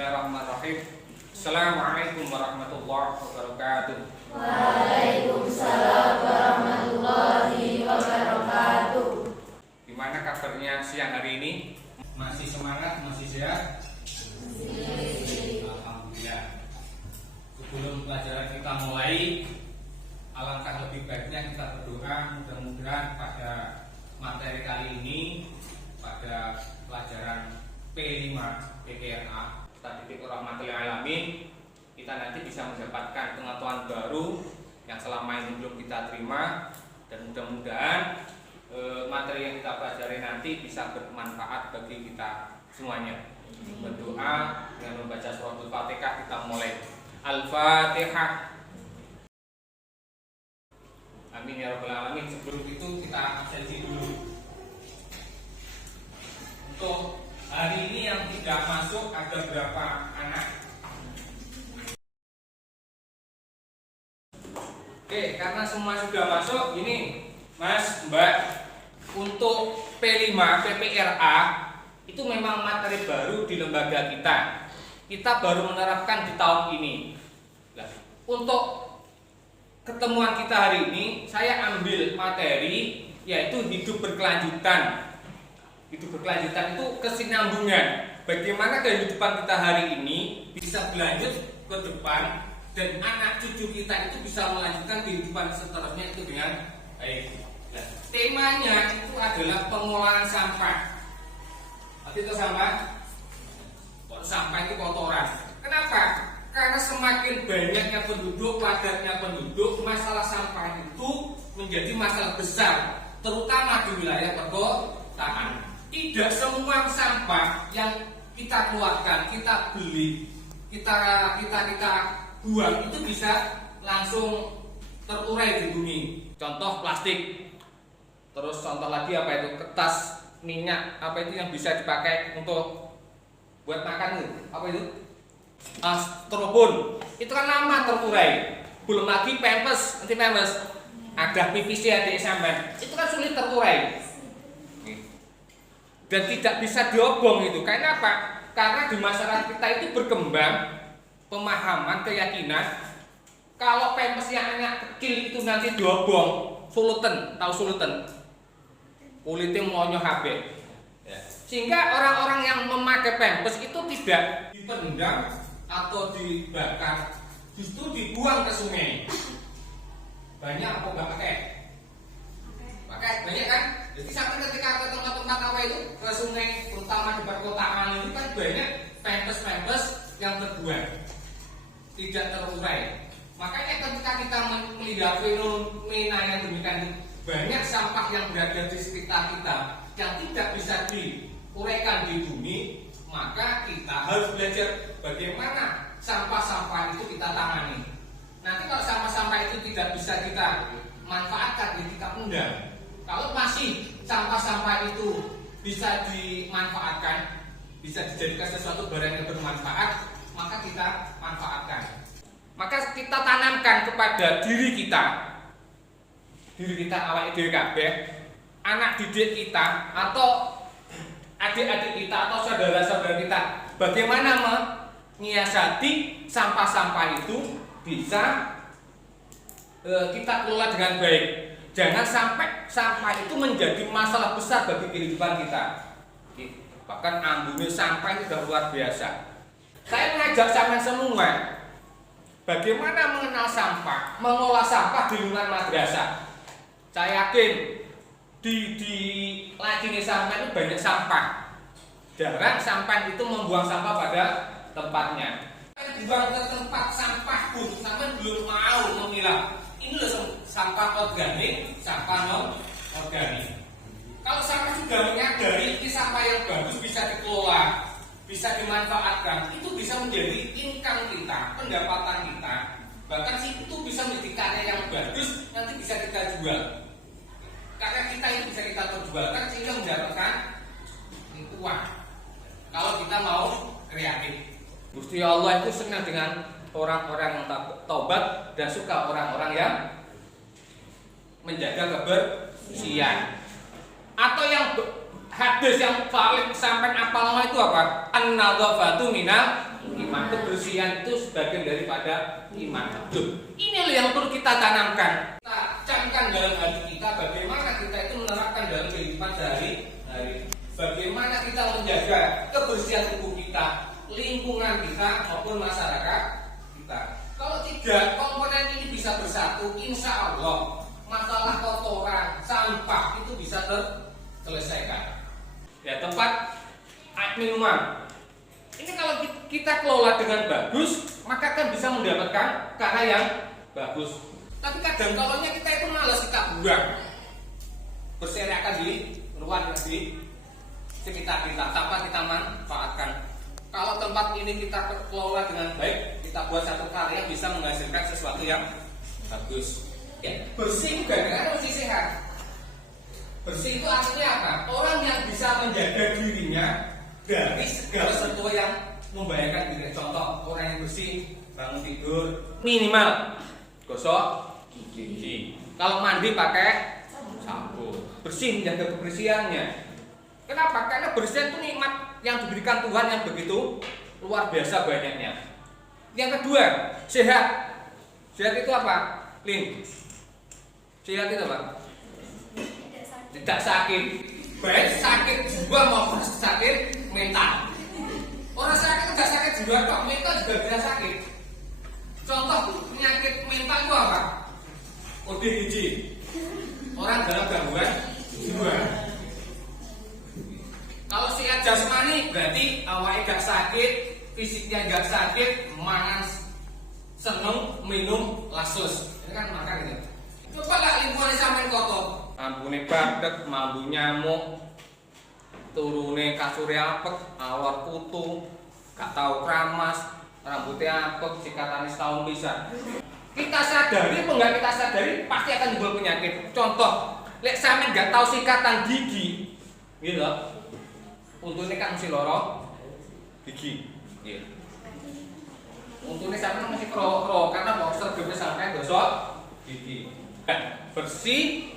Bismillahirrahmanirrahim. Assalamualaikum warahmatullahi wabarakatuh. Waalaikumsalam warahmatullahi wabarakatuh. Gimana kabarnya siang hari ini? Masih semangat, masih sehat? Alhamdulillah. Sebelum pelajaran kita mulai, alangkah lebih baiknya kita berdoa mudah-mudahan pada materi kali ini, pada pelajaran P5 PPRA Statistik Rahmatil Alamin, kita nanti bisa mendapatkan pengetahuan baru yang selama ini belum kita terima, dan mudah-mudahan materi yang kita pelajari nanti bisa bermanfaat bagi kita semuanya. Berdoa dengan membaca suratul Fatihah. Kita mulai. Al-Fatihah. Amin ya rabbal alamin. Sebelum itu kita absensi dulu. Untuk hari ini yang tidak masuk ada berapa anak? Oke, karena semua sudah masuk, ini Mas, Mbak, untuk P5 PPRA itu memang materi baru di lembaga kita. Kita baru menerapkan di tahun ini. Nah, untuk ketemuan kita hari ini, saya ambil materi yaitu hidup berkelanjutan. Hidup berkelanjutan itu kesinambungan. Bagaimana kehidupan kita hari ini bisa berlanjut ke depan dan anak cucu kita itu bisa melanjutkan kehidupan seterusnya itu dengan baik. Nah, temanya itu adalah pengolahan sampah. Arti itu sampah? Sampah itu kotoran. Kenapa? Karena semakin banyaknya penduduk, padatnya penduduk, masalah sampah itu menjadi masalah besar, terutama di wilayah perkotaan. Tidak semua sampah yang kita keluarkan, kita beli, kita buang itu bisa langsung terurai di bumi. Contoh plastik. Terus contoh lagi apa itu? Kertas, minyak, apa itu yang bisa dipakai untuk buat makan itu? Apa itu? Styrofoam. Itu kan lama terurai. Belum lagi pampers, nanti pampers. Ada PVC, ada sampai. Itu kan sulit terurai. Dan tidak bisa diobong itu. Karena apa? Karena di masyarakat kita itu berkembang pemahaman, keyakinan kalau pampers yang anak kecil itu nanti diobong, suluten, tahu suluten? Kulitnya monyo habis. Sehingga orang-orang yang memakai pampers itu tidak dipendam atau dibakar, justru dibuang ke sungai. Banyak apa enggak pakai? Pakai banyak kan? Jadi sampai ketika ke tempat-tempat apa itu, ke sungai, terutama di perkotaan itu kan banyak pampers yang terbuang, tidak terurai. Makanya ketika kita melihat fenomena yang demikian, banyak sampah yang berada di sekitar kita yang tidak bisa diuraikan di bumi, maka kita harus belajar bagaimana sampah-sampah itu kita tangani. Nanti kalau sampah-sampah itu tidak bisa kita manfaatkan, kita undang. Kalau masih sampah-sampah itu bisa dimanfaatkan, bisa dijadikan sesuatu barang yang bermanfaat, maka kita manfaatkan. Maka kita tanamkan kepada diri kita awak dhewe kabeh, anak didik kita atau adik-adik kita atau saudara-saudara kita, bagaimana menyiasati sampah-sampah itu bisa kita kelola dengan baik. Jangan sampai sampah itu menjadi masalah besar bagi kehidupan kita. Bahkan ambune sampah itu sudah luar biasa. Saya mengajak sampean semua bagaimana mengenal sampah, mengolah sampah di lingkungan madrasah. Saya yakin di lajine sampean itu banyak sampah. Jarang sampean itu membuang sampah pada tempatnya. Dibuang ke tempat sampah pun sampean belum mau memilah. Ini loh sampah organik, sampah non organik. Kalau sampai sudah menyadari ini sampah yang bagus bisa dikelola, bisa dimanfaatkan, itu bisa menjadi income kita, pendapatan kita. Bahkan itu bisa menjadi karya yang bagus, nanti bisa kita jual. Karya kita ini bisa kita perjualkan sehingga mendapatkan uang. Kalau kita mau kreatif. Gusti Allah itu senang dengan orang-orang yang taubat dan suka orang-orang yang menjaga kebersihan. Atau yang hadis yang paling sampai apal itu apa? An-nadzafatu minal iman. Kebersihan itu sebagian daripada iman. Ini loh yang perlu kita tanamkan. Kita camkan dalam hati kita bagaimana kita itu menerapkan dalam kehidupan sehari-hari. Bagaimana kita menjaga kebersihan tubuh kita, lingkungan kita maupun masyarakat kita. Kalau tiga komponen ini bisa bersatu, insya Allah masalah kotoran, sampah itu bisa terselesaikan. Ya, tempat minuman. Ini kalau kita kelola dengan bagus, maka kan bisa mendapatkan karya yang bagus. Tapi kadang kalaunya kita itu malas, kita buang, berserakan di luar di sekitar kita, tanpa kita manfaatkan. Kalau tempat ini kita kelola dengan baik, kita buat satu karya bisa menghasilkan sesuatu yang bagus. Ya, bersih juga kan mesti sehat. Bersih itu artinya apa? Orang yang bisa menjaga dirinya dari segala sesuatu yang membahayakan diri. Contoh, orang yang bersih bangun tidur minimal gosok gigi. Kalau mandi pakai sabun. Bersih, menjaga kebersihannya. Kenapa? Karena bersih itu nikmat yang diberikan Tuhan yang begitu luar biasa banyaknya. Yang kedua, sehat. Sehat itu apa? Lin. Sehat itu apa? Tidak sakit. Baik sakit jiwa maupun sakit mental. Orang sakit tidak sakit jiwa kok, mental juga bisa sakit. Contoh penyakit mental itu apa? ODGJ. Orang dalam gangguan jiwa. Kalau sehat jasmani berarti awalnya gak sakit, fisiknya gak sakit, mangan seneng, minum lasus. Ini kan makan gitu. Coba lah lingkungan sampai kotor. Ambune badak, mambu nyamuk, turune kasure apek, awak kutu, gak tau keramas, rambutnya apek, sikatane setahun bisa. Kita sadari atau enggak kita sadari pasti akan timbul penyakit. Contoh, lek sampean gak tau sikatan gigi, gitu. Untune kan mesti loro gigi. Nggih. Untune sampean mesti kro karena mau sergeme sampean gosok gigi. Bersih,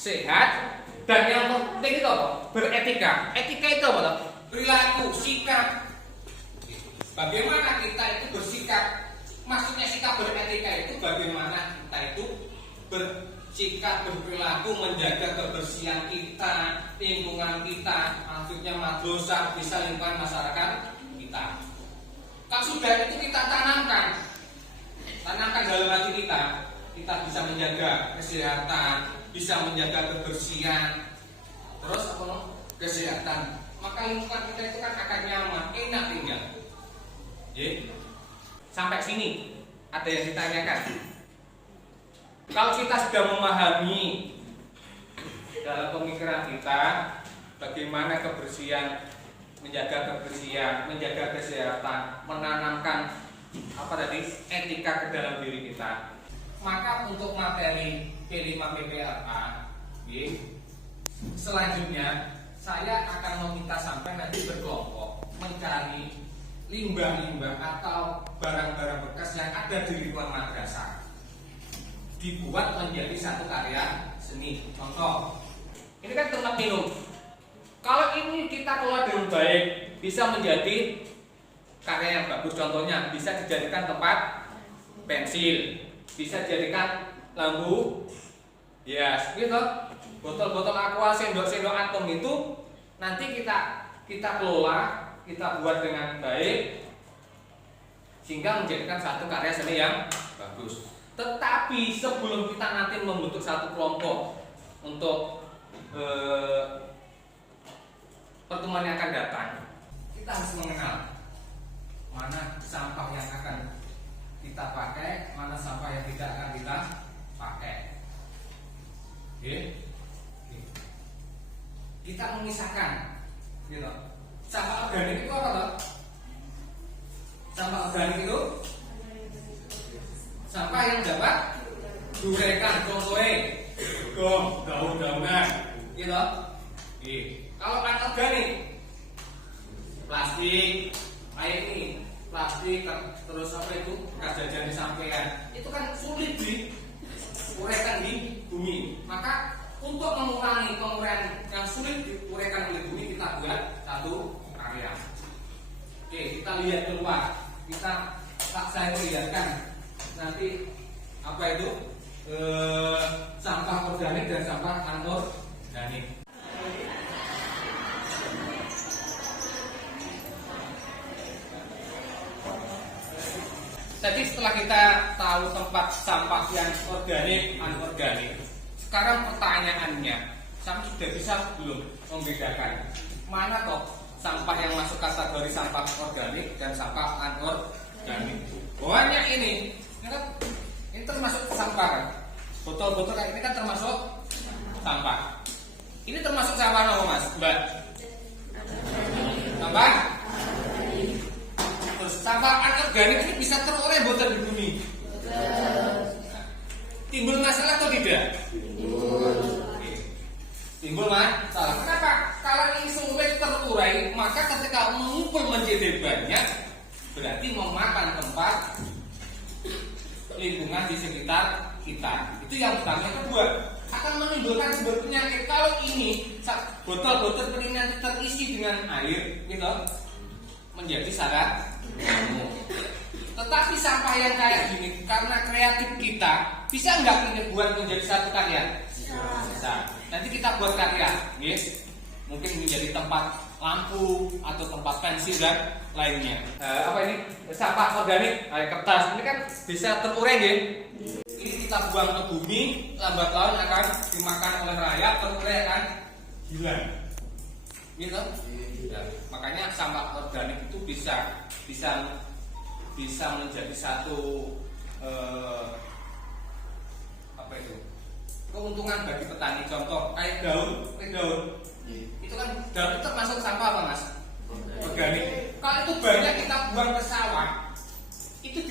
sehat, dan yang penting itu apa? Beretika. Etika itu apa? Perilaku, sikap. Bagaimana kita itu bersikap? Maksudnya sikap beretika itu bagaimana kita itu bersikap, berperilaku, menjaga kebersihan kita, lingkungan kita, maksudnya madrasah, bisa lingkungan masyarakat kita. Kalau sudah itu kita tanamkan dalam hati kita bisa menjaga kesehatan, bisa menjaga kebersihan, terus apa kesehatan, maka lingkungan kita itu kan akan nyaman, enak tinggal. Sampai sini ada yang ditanyakan. Kalau kita sudah memahami dalam pemikiran kita bagaimana kebersihan, menjaga kebersihan, menjaga kesehatan, menanamkan etika ke dalam diri kita, maka untuk materi P5 PPLA selanjutnya saya akan meminta sampai nanti berkelompok mencari limbah-limbah atau barang-barang bekas yang ada di lingkungan madrasah, dibuat menjadi satu karya seni. Contoh, ini kan tempat minum. Kalau ini kita kelola dengan baik, bisa menjadi karya yang bagus. Contohnya bisa dijadikan tempat pensil, bisa dijadikan lampu, gitu. Botol-botol aqua, sendok-sendok atom itu nanti kita kelola, kita buat dengan baik sehingga menjadikan satu karya seni yang bagus. Tetapi sebelum kita nanti membentuk satu kelompok untuk pertemuan yang akan datang, kita harus mengenal mana sampah yang akan kita pakai, mana sampah yang tidak akan kita pakai. Kita memisahkan, gitu. Sampah organik itu apa toh? Sampah organik itu sampah yang dapat diuraikan, contohnya daun-daunan, gitu. Kalau anorganik, plastik, kayak ini, plastik terus apa itu bekas jajan di sampingan, itu kan sulit diuraikan di bumi. Maka untuk mengurangi penguraian yang sulit diuraikan oleh bumi, kita buat satu karya. Oke, kita lihat keluar. organik. Tadi setelah kita tahu tempat sampah yang organik, anorganik, sekarang pertanyaannya, kamu sudah bisa belum membedakan mana toh sampah yang masuk kategori sampah organik dan sampah anorganik? Banyak ini kan, ini termasuk sampah kan? Botol-botol kayak ini kan termasuk sampah. Ini termasuk sampah apa mas, Mbak? Sampah? Terus sampah anorganik ini bisa terurai botol di bumi? Timbul masalah atau tidak? Timbul masalah. Kenapa? Kalau ini sulit terurai, maka ketika mengumpul menjadi banyak, berarti memakan tempat lingkungan di sekitar kita. Itu yang pertama. Yang kedua, akan menimbulkan sumber penyakit. Kalau ini botol-botol ini terisi dengan air, gitu, menjadi sarang nyamuk. Tetapi sampah yang kayak gini, karena kreatif kita, bisa nggak ini buat menjadi satu karya? Bisa. Nanti kita buat karya, yes. Mungkin menjadi tempat lampu atau tempat pensil dan lainnya. Apa ini? Sampah organik, kertas. Ini kan bisa terurai, ya. Ini kita buang ke bumi, lambat laun akan dimakan oleh rayap, terurai akan hilang. Gitu? Ya. Makanya sampah organik itu bisa menjadi satu apa itu? Keuntungan bagi petani. Contoh kayak daun. Itu kan daun itu termasuk sampah apa mas? Organik. Kalau itu banyak kita buang ke sawah, itu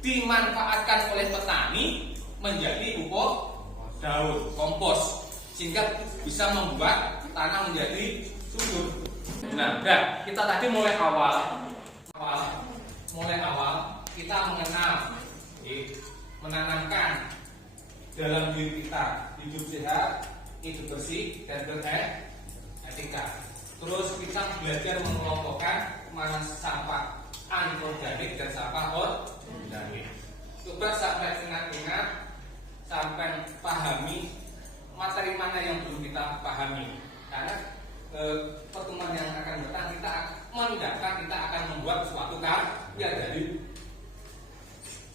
dimanfaatkan oleh petani menjadi pupuk daun, kompos, sehingga bisa membuat tanah menjadi subur. Nah, kita tadi mulai awal kita menanamkan dalam diri kita hidup sehat, hidup bersih dan beretika. Terus kita belajar mengelompokkan mana sampah anorganik dan sampah organik. Coba sampai ingat-ingat, sampai pahami materi mana yang belum kita pahami. Karena pertemuan yang akan datang kita menindakkan, kita akan membuat suatu karya dari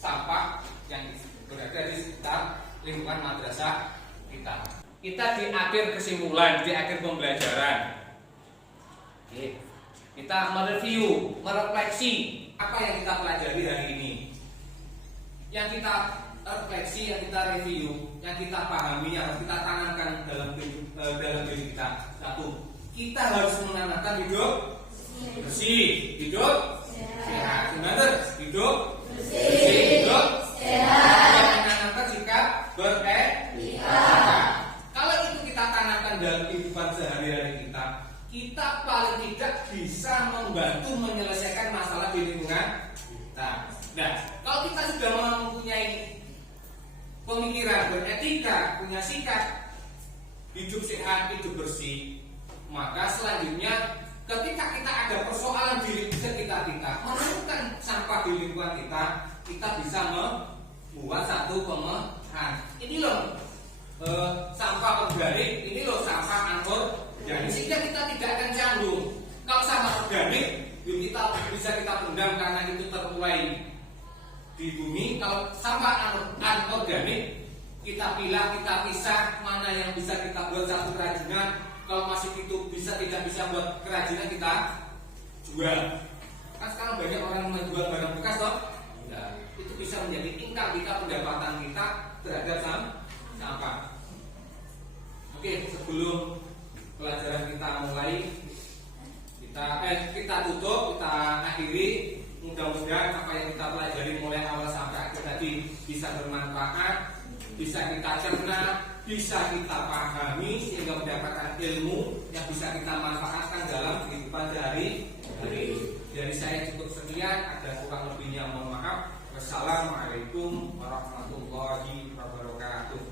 sampah yang berada di sekitar lingkungan madrasah kita. Kita di akhir kesimpulan, di akhir pembelajaran, kita mereview, merefleksi apa yang kita pelajari hari ini. Yang kita refleksi, yang kita review, yang kita pahami, yang harus kita tanamkan dalam diri kita. Satu, kita harus menanamkan hidup bersih, hidup sehat. Benar? Hidup bersih, hidup sehat. Menanamkan sikap beretika. Kalau itu kita tanamkan dalam kehidupan sehari-hari kita paling tidak bisa membantu menyelesaikan masalah di lingkungan kita. Nah, kalau kita sudah mempunyai pemikiran beretika, punya sikap hidup sehat, hidup bersih, maka selanjutnya ketika kita ada persoalan di sekitar kita, menemukan sampah di lingkungan kita bisa membuat satu pemetaan. Ini loh sampah organik, ini loh sampah anorganik, sehingga kita tidak akan canggung. Kalau sampah organik, kita bisa kita pendam karena itu terurai di bumi. Kalau sampah anorganik, kita pilah, kita pisah, mana yang bisa kita buat satu kerajinan. Kalau masih itu tidak bisa buat kerajinan, kita jual. Kan sekarang banyak orang menjual barang bekas toh. Nah, itu bisa menjadi income kita, pendapatan kita terhadap sampah. Oke, sebelum pelajaran kita mulai, kita tutup, kita akhiri. Mudah-mudahan apa yang kita pelajari mulai awal sampai akhir tadi bisa bermanfaat, bisa kita cerna, bisa kita pahami, sehingga mendapatkan ilmu yang bisa kita manfaatkan dalam kehidupan sehari-hari. Dari saya cukup sekian, ada kurang lebihnya mohon maaf. Wassalamualaikum warahmatullahi wabarakatuh.